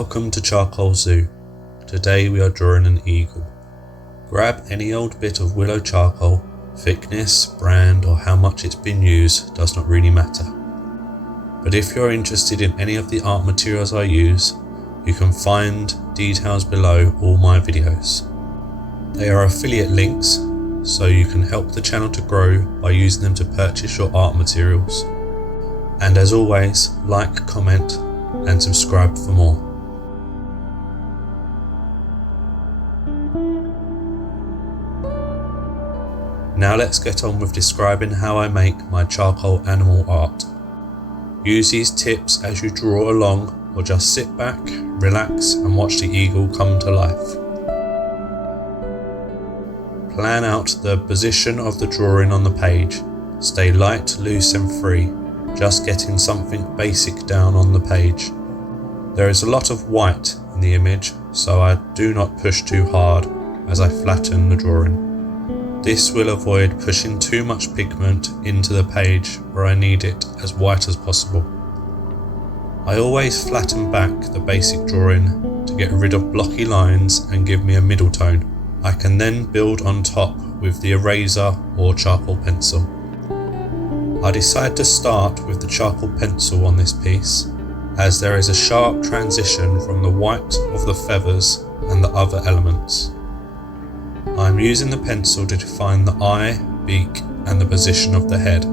Welcome to Charcoal Zoo. Today we are drawing an eagle. Grab any old bit of willow charcoal, thickness, brand or how much it's been used does not really matter. But if you're interested in any of the art materials I use, you can find details below all my videos. They are affiliate links, so you can help the channel to grow by using them to purchase your art materials. And as always, like, comment and subscribe for more. Now let's get on with describing how I make my charcoal animal art. Use these tips as you draw along, or just sit back, relax and watch the eagle come to life. Plan out the position of the drawing on the page. Stay light, loose and free, just getting something basic down on the page. There is a lot of white in the image, so I do not push too hard as I flatten the drawing. This will avoid pushing too much pigment into the page where I need it as white as possible. I always flatten back the basic drawing to get rid of blocky lines and give me a middle tone. I can then build on top with the eraser or charcoal pencil. I decide to start with the charcoal pencil on this piece, as there is a sharp transition from the white of the feathers and the other elements. I am using the pencil to define the eye, beak and the position of the head.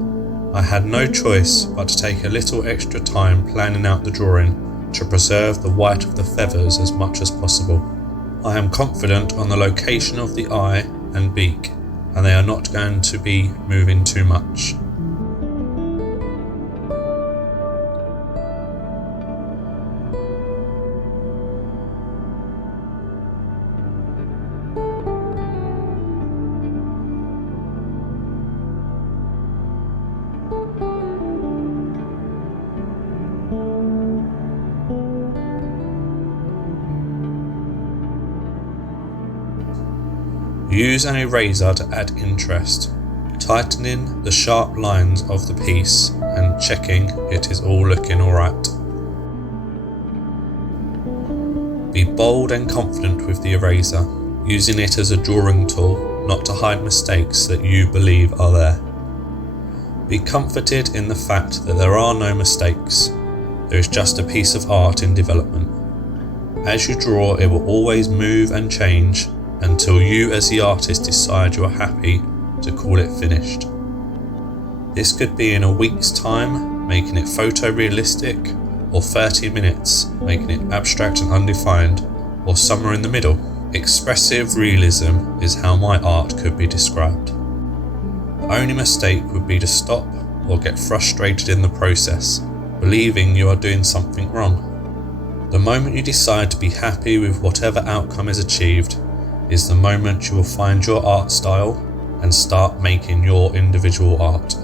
I had no choice but to take a little extra time planning out the drawing to preserve the white of the feathers as much as possible. I am confident on the location of the eye and beak, and they are not going to be moving too much. Use an eraser to add interest, tightening the sharp lines of the piece and checking it is all looking alright. Be bold and confident with the eraser, using it as a drawing tool, not to hide mistakes that you believe are there. Be comforted in the fact that there are no mistakes, there is just a piece of art in development. As you draw, it will always move and change until you as the artist decide you are happy to call it finished. This could be in a week's time, making it photorealistic, or 30 minutes, making it abstract and undefined, or somewhere in the middle. Expressive realism is how my art could be described. The only mistake would be to stop or get frustrated in the process, believing you are doing something wrong. The moment you decide to be happy with whatever outcome is achieved is the moment you will find your art style and start making your individual art.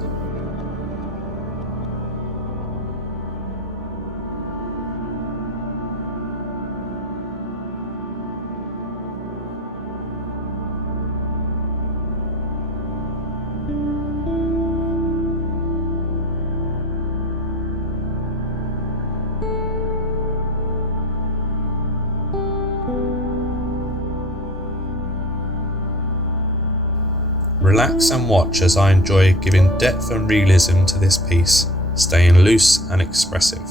Relax and watch as I enjoy giving depth and realism to this piece, staying loose and expressive.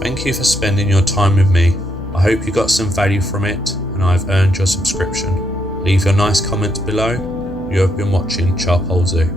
Thank you for spending your time with me. I hope you got some value from it and I've earned your subscription. Leave your nice comments below. You have been watching Charcoal Zoo.